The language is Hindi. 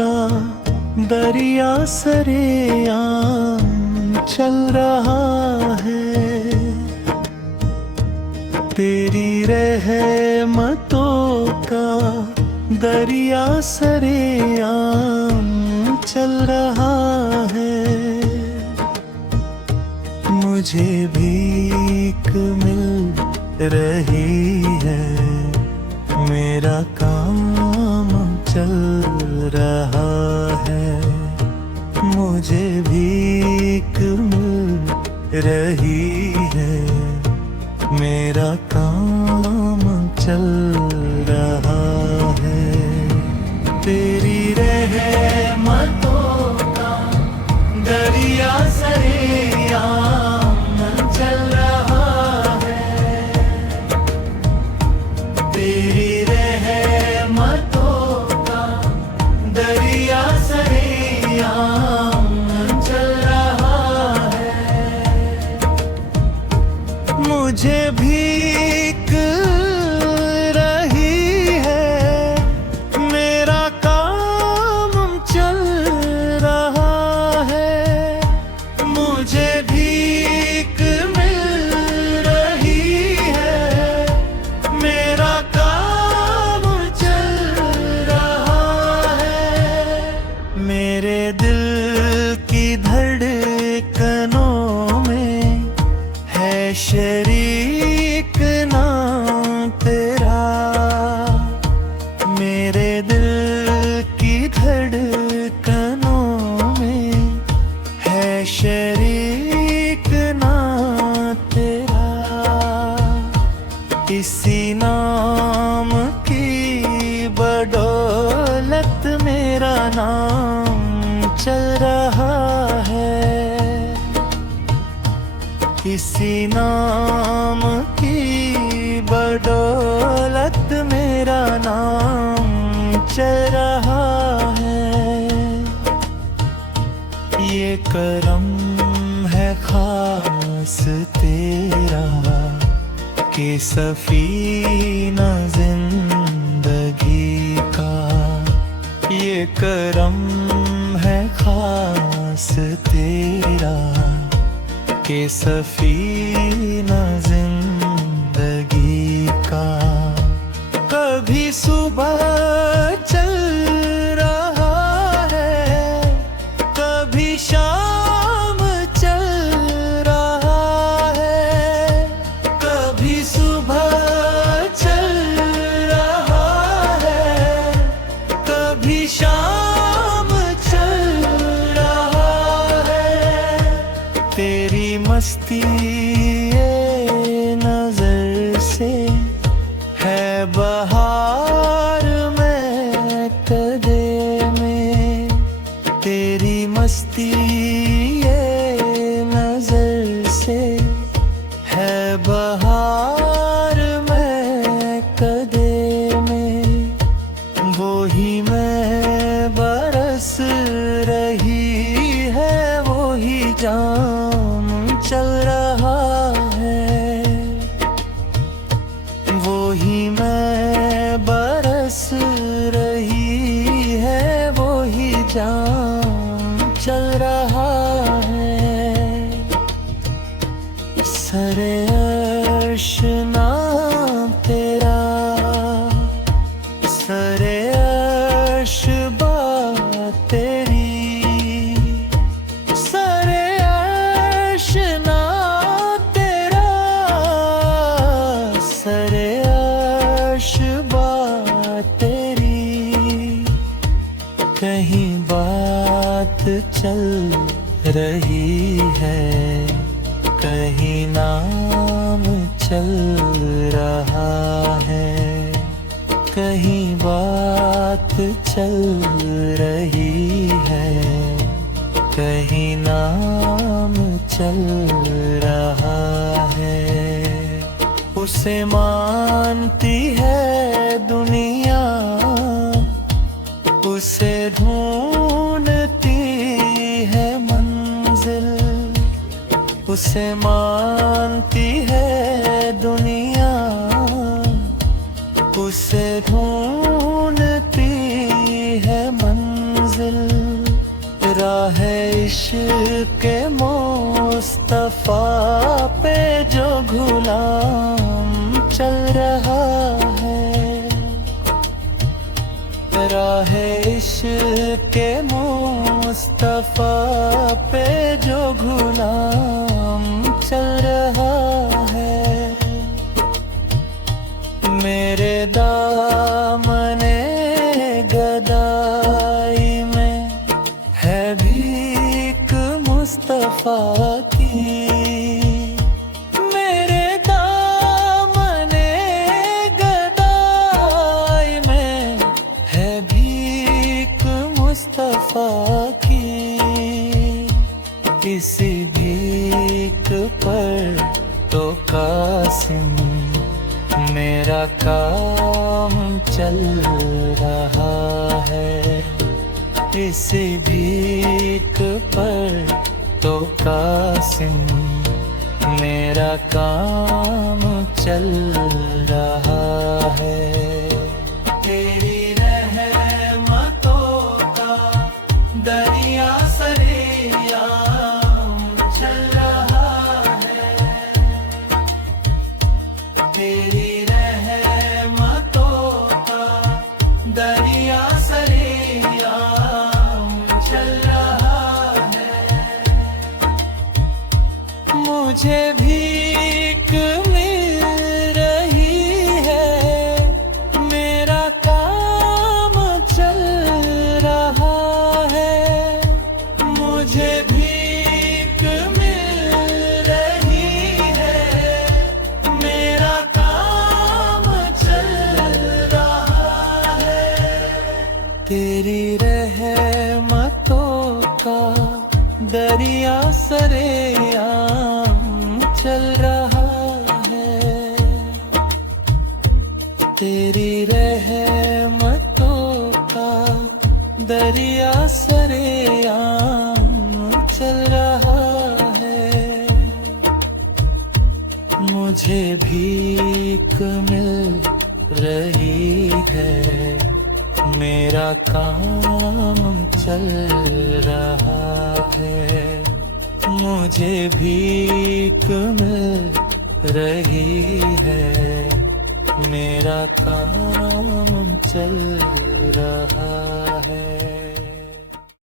का दरिया सरेआम चल रहा है। तेरी रहमतों का दरिया सरेआम चल रहा है। मुझे भीख मिल रही है, मेरा काम चल रहा है। मुझे भीख मिल रही है, मेरा काम चल रहा है। तेरी रहमतों का दरिया सरेआम चल रहा है। तेरी रहमतों का दरिया सरेआम चल रहा है। मुझे भीख रही है, मेरा काम चल रहा है। मुझे भीख मिल रही है, मेरा काम चल रहा है। मेरे दिल की धड़कनों में है शरीक नाम तेरा। मेरे दिल की धड़कनों में है शरीक नाम तेरा। इसी नाम की बदौलत मेरा नाम चल रहा है। इसी नाम की बदौलत मेरा नाम चल रहा है। ये करम है खास तेरा कि सफीना जिंदगी का। ये करम है खास तेरा कि सफीना जिंदगी का। कभी सुबह चल रहा है, कभी शाम चल रहा है। कभी सुबह चल रहा है, कभी शाम चल रहा है। तेरी मस्ती ये नजर से है बहार में कदे में। तेरी मस्ती ये नजर से है बहार में कदे में। वो ही मैं बरस रही है, वो ही जाम चल रहा है। वो ही मैं बरस रही है, वो ही जाम चल रहा है। सरे अर्श नाम तेरा, सरे अर्श बात तेरी। सरे अर्श नाम तेरा, सरे अर्श बात तेरी। कहीं बात चल रही है, कहीं नाम चल रहा है। कहीं बात चल रही है, कहीं नाम चल रहा है। उसे मानती है दुनिया, उसे ढूंढती है मंजिल। उसे मानती है दुनिया, उसे ढूंढती है मंजिल। मंजिल, राह इश्क़ मुस्तफ़ा पे जो गुलाम चल रहा है, राह इश्क़ मुस्तफ़ा पे जो गुलाम चल रहा है। मेरे दामने गदाई में है भीख मुस्तफ़ा की, मेरे दामने गदाई में है भीख मुस्तफ़ा की। इसी भीख पर तो कासिम मेरा काम चल रहा है, इसी भीख पर तो कासिम मेरा काम चल रहा है। तेरी रहमतों का दरिया सरेआम चल रहा है, तेरी रहमतों का दरिया सरेआम चल रहा है। मुझे भीख मिल रही है, मेरा काम चल रहा है, मुझे भीख मिल रही है, मेरा काम चल रहा है। तेरी रहमतों का दरिया सरेआम चल रहा है, तेरी रहमतों का दरिया सरेआम चल रहा है। मुझे भीख मिल रही है, मेरा काम चल रहा है, मुझे भीख मिल रही है, मेरा काम चल रहा है।